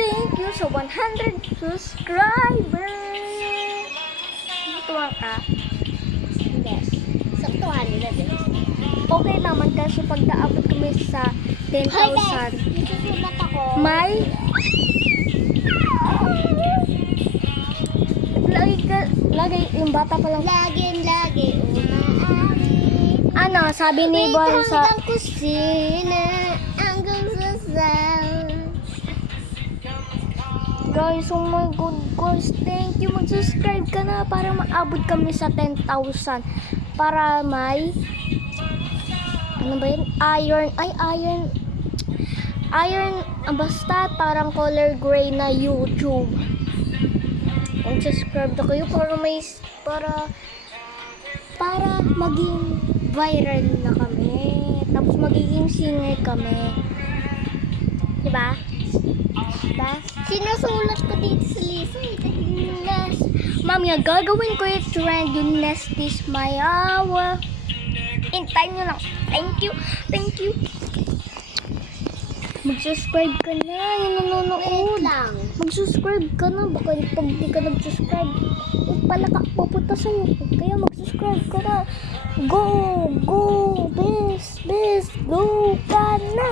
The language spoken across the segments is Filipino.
Thank you sa 100 subscribers. Tuwa ka? Yes. Saktuhan nila din. Okay naman kasi pag naabot kami sa 10,000, Nasusulat ako. may lagi yung bata pa lang. Lagi umaari. Ano, sabi ni Wait, Bon sa hanggang kusina, hanggang sa sal. guys, oh my god guys, thank you, mag-subscribe ka na para maabot kami sa 10,000 para may ano ba yun? Iron, basta parang color gray na YouTube. Mag-subscribe na kayo para maging viral na kami. Tapos magiging singer kami. Diba? Diba? Sinusulat ko dito sa list. Ma'am, yung gagawin ko yung trend yung Nestis Mayawa. Hintayin nyo lang. Thank you. Mag-subscribe ka na. Yung Wait nanonood. lang. Mag-subscribe ka na. Baka pag di ka nag-subscribe, palakak pupunta sa'yo. Kaya mag-subscribe ka na. Go! Best! Go ka na!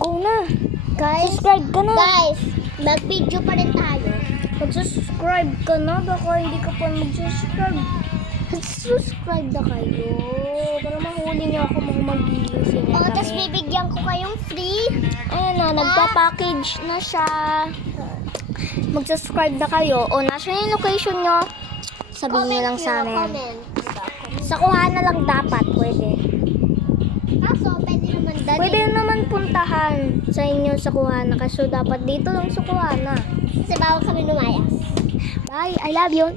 Go na! Guys, Subscribe ka na! guys, mag-video pa rin tayo. Mag-subscribe ka na. Baka hindi ka pa mag-subscribe. Subscribe na kayo. Para mahuli niyo ako mag-video sila. O, tapos bibigyan ko kayong free. Ayan na, nagpa-package na siya. Mag-subscribe na kayo. O, nasa yung location nyo. Sabihin nyo lang sa amin. Comment. Sa Kuhana lang dapat, pwede. Kaso, pwede naman dali. Pwede naman puntahan sa inyo sa Kuhana. Kaso dapat dito lang sa Kuhana. Kasi bawal kami lumayas. Bye, I love you.